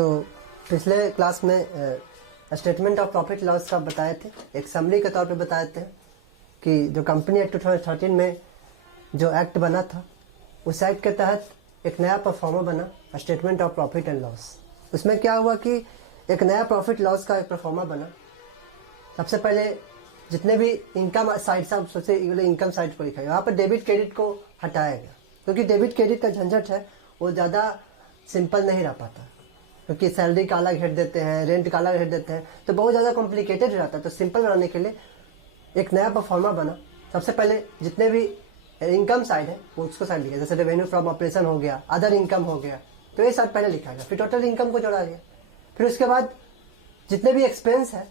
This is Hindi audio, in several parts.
तो पिछले क्लास में स्टेटमेंट ऑफ प्रॉफिट लॉस का बताए थे, एक समरी के तौर पे बताए थे कि जो कंपनी एक्ट 2013 में जो एक्ट बना था, उस एक्ट के तहत एक नया परफॉर्मा बना, statement of profit and loss. उसमें क्या हुआ कि एक नया प्रॉफिट लॉस का एक परफॉर्मा बना। सबसे पहले जितने भी इनकम साइड से आप सोचे इनकम साइड को लिखा, यहाँ पर डेबिट क्रेडिट को हटाया गया, क्योंकि डेबिट क्रेडिट का झंझट है वो ज़्यादा सिंपल नहीं रह पाता, क्योंकि सैलरी का अलग हेड देते हैं, रेंट का अलग हेड देते हैं, तो बहुत ज़्यादा कॉम्प्लिकेटेड रहता है। तो सिंपल बनाने के लिए एक नया परफॉर्मा बना। सबसे पहले जितने भी इनकम साइड है वो उसको साइड लिखा, जैसे रेवेन्यू फ्रॉम ऑपरेशन हो गया, अदर इनकम हो गया, तो ये सब पहले लिखा गया। फिर टोटल इनकम को जोड़ा गया। फिर उसके बाद जितने भी एक्सपेंस है,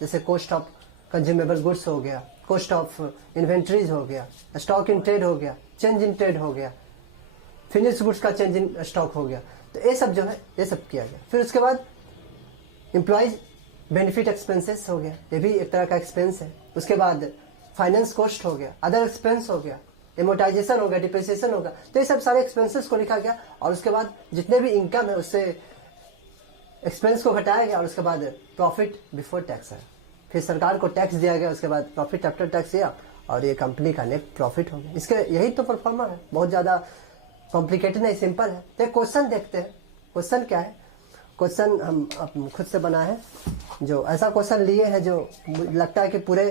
जैसे कॉस्ट ऑफ कंज्यूमेबल गुड्स हो गया, कॉस्ट ऑफ इन्वेंट्रीज हो गया, स्टॉक इन ट्रेड हो गया, चेंज इन ट्रेड हो गया, फिनिश गुड्स का चेंज इन स्टॉक हो गया, तो ये सब जो है ये सब किया गया। फिर उसके बाद एम्प्लॉयज बेनिफिट एक्सपेंसेस हो गया, ये भी एक तरह का एक्सपेंस है। उसके बाद फाइनेंस कॉस्ट हो गया, अदर एक्सपेंस हो गया, एमोटाइजेशन हो गया, डिप्रिसिएशन होगा, तो ये सब सारे एक्सपेंसेस को लिखा गया। और उसके बाद जितने भी इनकम है उससे एक्सपेंस को घटाया गया। और उसके बाद प्रॉफिट बिफोर टैक्स है, फिर सरकार को टैक्स दिया गया, उसके बाद प्रॉफिट आफ्टर टैक्स दिया और ये कंपनी का नेट प्रॉफिट हो गया। इसके यही तो परफॉर्मा है, बहुत ज़्यादा कॉम्प्लिकेटेड नहीं, सिंपल है। तो एक क्वेश्चन देखते हैं, क्वेश्चन क्या है। क्वेश्चन हम खुद से बना है, जो ऐसा क्वेश्चन लिए है जो लगता है कि पूरे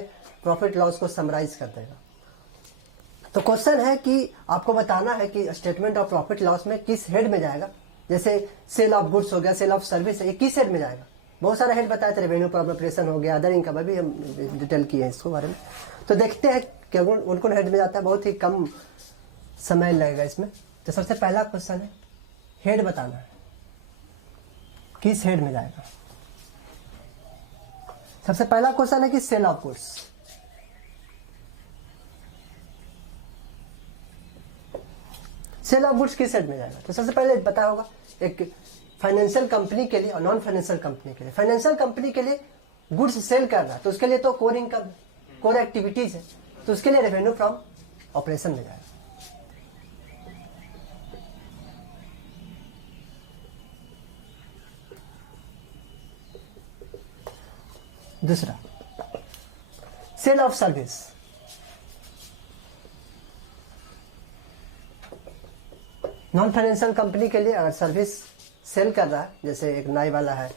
प्रॉफिट लॉस को समराइज कर देगा। तो क्वेश्चन है कि आपको बताना है कि स्टेटमेंट ऑफ प्रॉफिट लॉस में किस हेड में जाएगा। जैसे सेल ऑफ गुड्स हो गया, सेल ऑफ सर्विस है, ये किस हेड में जाएगा। बहुत सारा हेड बताया था, रेवेन्यू फ्रॉम ऑपरेशन हो गया, अदर इनकम, अभी हम डिटेल किए हैं इसको बारे में। तो देखते हैं कि उनको हेड में जाता है, बहुत ही कम समय लगेगा इसमें। तो सबसे पहला क्वेश्चन है, हेड बताना है, किस हेड में जाएगा। सबसे पहला क्वेश्चन है कि sale of goods, sale of goods किस हेड में जाएगा। तो सबसे पहले पता होगा, एक फाइनेंशियल कंपनी के लिए और नॉन फाइनेंशियल कंपनी के लिए, फाइनेंशियल कंपनी के लिए गुड्स सेल कर रहा है तो उसके लिए तो कोर इनकम, कोर एक्टिविटीज है, तो उसके लिए रेवेन्यू फ्रॉम ऑपरेशन में जाएगा। दूसरा, sale of service, non financial company के लिए अगर सर्विस सेल कर रहा है, जैसे एक नाई वाला है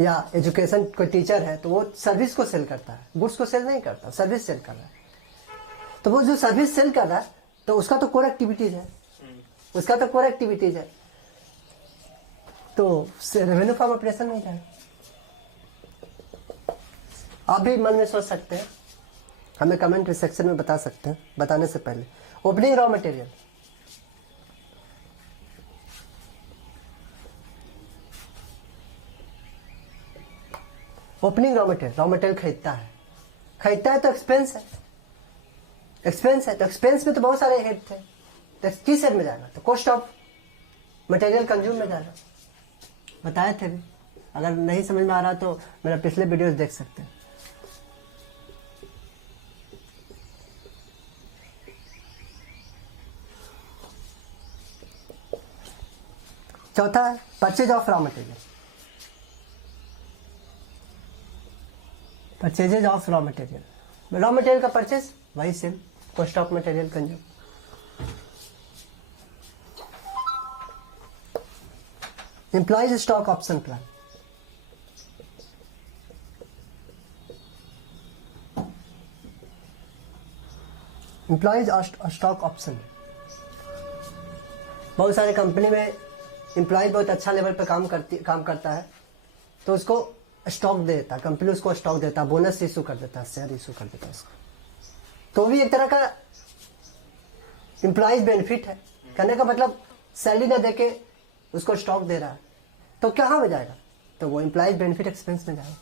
या एजुकेशन कोई टीचर है, तो वो सर्विस को सेल करता है, गुड्स को सेल नहीं करता, सर्विस सेल कर रहा है। तो वो जो सर्विस सेल कर रहा है तो उसका तो कोर एक्टिविटीज है, उसका तो कोर एक्टिविटीज है, तो रेवेन्यू फ्रॉम ऑपरेशन नहीं जाएगा। आप भी मन में सोच सकते हैं, हमें कमेंट सेक्शन में बता सकते हैं। बताने से पहले, opening raw material, opening raw material खरीदता है तो एक्सपेंस है, एक्सपेंस है, तो एक्सपेंस में तो बहुत सारे हेड थे, तो किस हेड में जाएगा। तो कॉस्ट ऑफ मटेरियल कंज्यूम में जाएगा, बताए थे भी। अगर नहीं समझ में आ रहा तो मेरा पिछले वीडियोस देख सकते हैं। चौथा है purchase of raw material, purchases of raw material, raw material का परचेज वही same, cost of material consume. Employees stock option plan, employees stock option, बहुत सारे कंपनी में एम्प्लॉयज बहुत अच्छा लेवल पे काम करता है, तो उसको स्टॉक दे देता है, कंपनी उसको स्टॉक देता है, बोनस इशू कर देता है, शेयर इशू कर देता है उसको, तो भी एक तरह का एम्प्लॉयज बेनिफिट है। कहने का मतलब सैलरी ना देके उसको स्टॉक दे रहा है, तो कहाँ में जाएगा, तो वो एम्प्लॉयज बेनिफिट एक्सपेंस में जाएगा।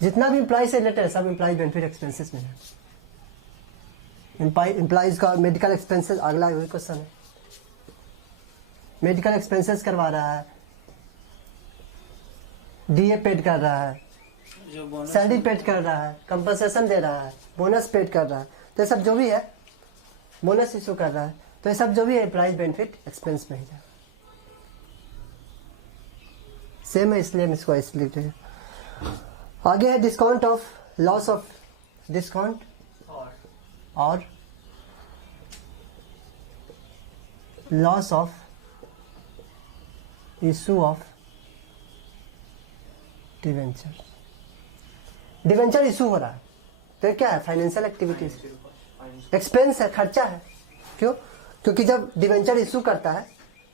जितना भी एम्प्लॉय से रिलेटेड है सब एम्प्लॉयज बेनिफिट एक्सपेंसेस में है। एम्प्लॉयज का मेडिकल एक्सपेंसेस, अगला वही क्वेश्चन है, मेडिकल एक्सपेंसेस करवा रहा है, डीए पेड कर रहा है, सैलरी पेड कर रहा है, कंपनसेशन दे रहा है, बोनस पेड कर रहा है, तो सब जो भी है बोनस इशू कर रहा है, तो ये सब जो भी है प्राइस बेनिफिट एक्सपेंस में ही जाएगा। सेम है इसलिए हम इसको ऐसे लिखते हैं। आगे है discount of loss of discount और loss of issue of debenture. Debenture issue हो रहा है तो क्या है? फाइनेंशियल एक्टिविटीज, एक्सपेंस है, खर्चा है। क्यों? क्योंकि जब डिवेंचर इशू करता है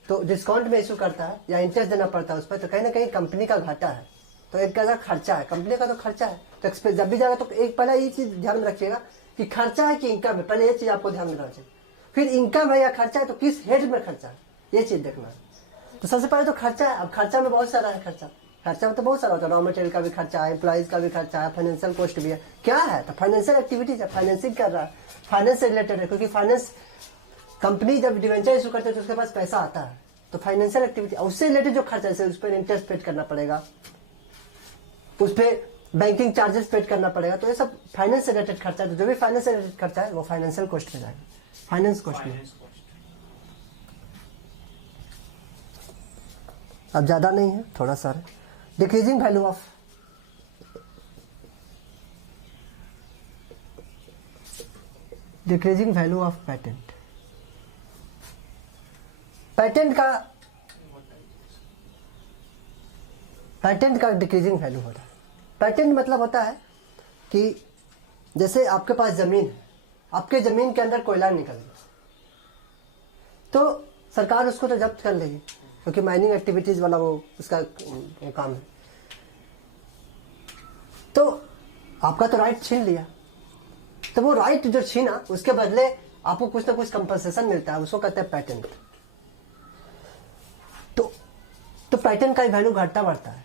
तो डिस्काउंट में इशू करता है या इंटरेस्ट देना पड़ता है उस पर, तो कहीं ना कहीं कंपनी का घाटा है, तो एक तरह का खर्चा है, कंपनी का तो खर्चा है। तो एक्सपेंस जब भी जाएगा तो एक पहले ये चीज ध्यान में रखिएगा कि खर्चा है कि इनकम है, पहले ये चीज आपको ध्यान में रखना चाहिए। फिर इनकम है या खर्चा है तो किस हेड में खर्चा है, ये चीज देखना है। तो सबसे पहले तो खर्चा है। अब खर्चा में बहुत सारा है, खर्चा में तो बहुत सारा होता है। रॉ मटेरियल का भी खर्चा है, एम्प्लॉइज का भी खर्चा है, फाइनेंशियल कॉस्ट भी है। क्या है? तो फाइनेंशियल एक्टिविटीज है, फाइनेंसिंग कर रहा है, फाइनेंस से रिलेटेड है। क्योंकि फाइनेंस कंपनी जब डिवेंचर इशू करते हैं तो उसके पास पैसा आता है, तो फाइनेंशियल एक्टिविटी उससे रिलेटेड जो खर्चा है, उस पर इंटरेस्ट पेड करना पड़ेगा, उस पर बैंकिंग चार्जेस पेड करना पड़ेगा। तो ये सब फाइनेंस से रिलेटेड खर्चा है। तो जो भी फाइनेंस से रिलेटेड खर्चा है वो फाइनेंशियल कॉस्ट में जाएगा, फाइनेंस कॉस्ट में। अब ज्यादा नहीं है, थोड़ा सा है। Decreasing value of patent. Patent का डिक्रीजिंग वैल्यू हो रहा है। पैटेंट मतलब होता है कि जैसे आपके पास जमीन है, आपके जमीन के अंदर कोयला निकल गया तो सरकार उसको तो जब्त कर लेगी, क्योंकि माइनिंग एक्टिविटीज वाला वो उसका काम है। तो आपका तो राइट छीन लिया, तो वो राइट जो छीना उसके बदले आपको कुछ ना कुछ कंपनसेशन मिलता है, उसको कहते हैं पैटेंट। तो पैटेंट का वैल्यू घटता बढ़ता है,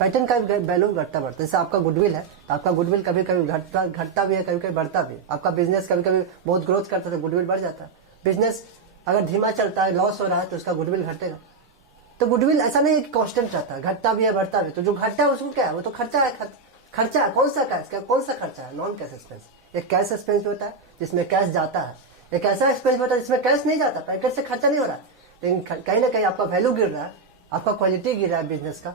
पैटेंट का वैल्यू घटता बढ़ता है। जैसे आपका गुडविल है, तो आपका गुडविल कभी कभी घटता भी है, कभी कभी बढ़ता भी है। आपका बिजनेस कभी कभी बहुत ग्रोथ करता है तो गुडविल बढ़ जाता है। बिजनेस अगर धीमा चलता है, लॉस हो रहा है, तो उसका गुडविल घटेगा। तो गुडविल ऐसा नहीं है कि कांस्टेंट रहता है, घटता भी है बढ़ता भी। तो जो घटता है उसको क्या है? वो तो खर्चा है। खर्चा है कौन सा खर्चा है? Non cash expense. एक कैश एक्सपेंस भी होता है जिसमें कैश जाता है, एक ऐसा एक्सपेंस होता है जिसमें कैश नहीं जाता, पैकेट से खर्चा नहीं हो रहा है, लेकिन कहीं ना कहीं आपका वैल्यू गिर रहा है, आपका क्वालिटी गिर रहा है बिजनेस का,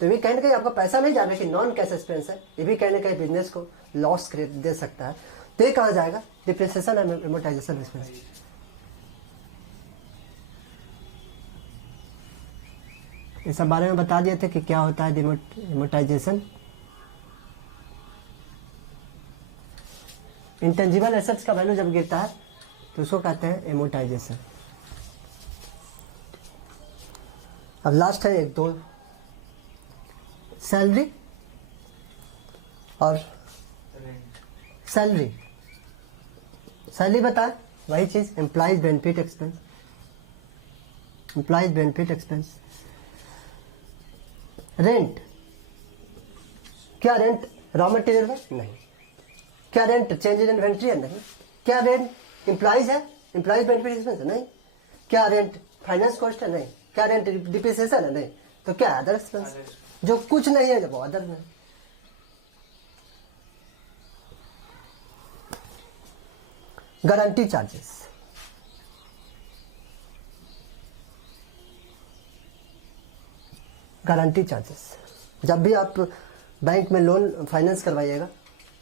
तो भी कहीं ना कहीं आपका पैसा नहीं जा रहा है कि नॉन कैश एक्सपेंस है। ये भी कहीं ना कहीं बिजनेस को लॉस दे सकता है। तो ये कहा जाएगा डिप्रिसिएशन एंड एमोर्टाइजेशन एक्सपेंस। इस सब बारे में बता दिए थे कि क्या होता है एमोर्टाइजेशन। इंटेंजिबल एसेट्स का वैल्यू जब गिरता है तो उसको कहते हैं एमोर्टाइजेशन। अब लास्ट है एक दो, सैलरी और सैलरी बताए वही चीज, एम्प्लॉइज बेनिफिट एक्सपेंस। रेंट, क्या रेंट रॉ मटेरियल है? नहीं। क्या रेंट चेंज इन इन्वेंट्री है? नहीं। क्या रेंट इम्प्लॉइज है? इम्प्लॉइज बेनिफिट एक्सपेंस है? नहीं। क्या रेंट फाइनेंस कॉस्ट है? नहीं। क्या रेंट डिप्रिसिएशन है? नहीं। तो क्या अदर एक्सपेंस? जो कुछ नहीं है जब वो अदर में। गारंटी चार्जेस, जब भी आप बैंक में लोन फाइनेंस करवाइएगा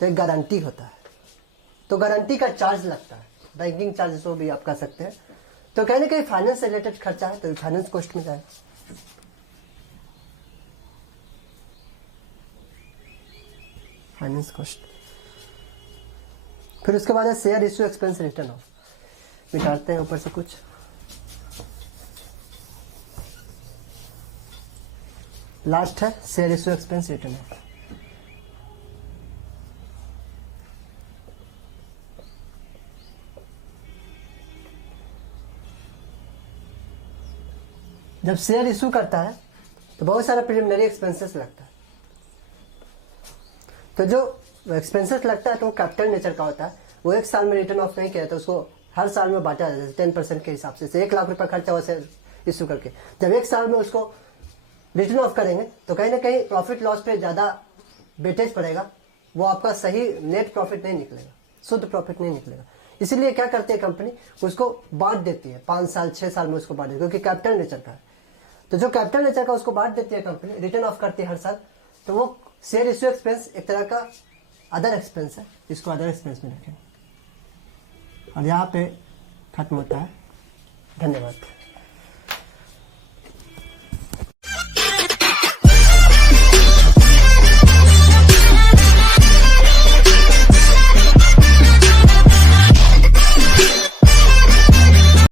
तो एक गारंटी होता है, तो गारंटी का चार्ज लगता है, बैंकिंग चार्जेस वो भी आप कर सकते हैं। तो कहीं ना कहीं फाइनेंस से रिलेटेड खर्चा है तो फाइनेंस कॉस्ट में जाए। Finance cost. फिर उसके बाद है share issue expense written off. मिटाते हैं ऊपर से कुछ। लास्ट है share issue expense written off. जब शेयर इशू करता है तो बहुत सारा प्रिलिमिनरी एक्सपेंसेस लगता है। तो जो एक्सपेंसेस लगता है तो वो कैपिटल नेचर का होता है, वो एक साल में रिटर्न ऑफ नहीं किया तो उसको हर साल में बांटा जाता है 10% के हिसाब से। 1 लाख रुपए खर्चा हुआ शेयर इशू करके, जब एक साल में उसको रिटर्न ऑफ करेंगे तो कहीं ना कहीं प्रॉफिट लॉस पे ज्यादा वेटेज पड़ेगा, वो आपका सही नेट प्रॉफिट नहीं निकलेगा, शुद्ध प्रॉफिट नहीं निकलेगा। इसीलिए क्या करती है कंपनी, उसको बांट देती है 5 साल 6 साल में उसको बांट देती है, क्योंकि कैपिटल नेचर का है। तो जो कैपिटल नेचर का उसको बांट देती है कंपनी, रिटर्न ऑफ करती है हर साल, तो वो शेयर इश्यू एक्सपेंस एक तरह का अदर एक्सपेंस है, इसको अदर एक्सपेंस में रखें। और यहाँ पे खत्म होता है। धन्यवाद।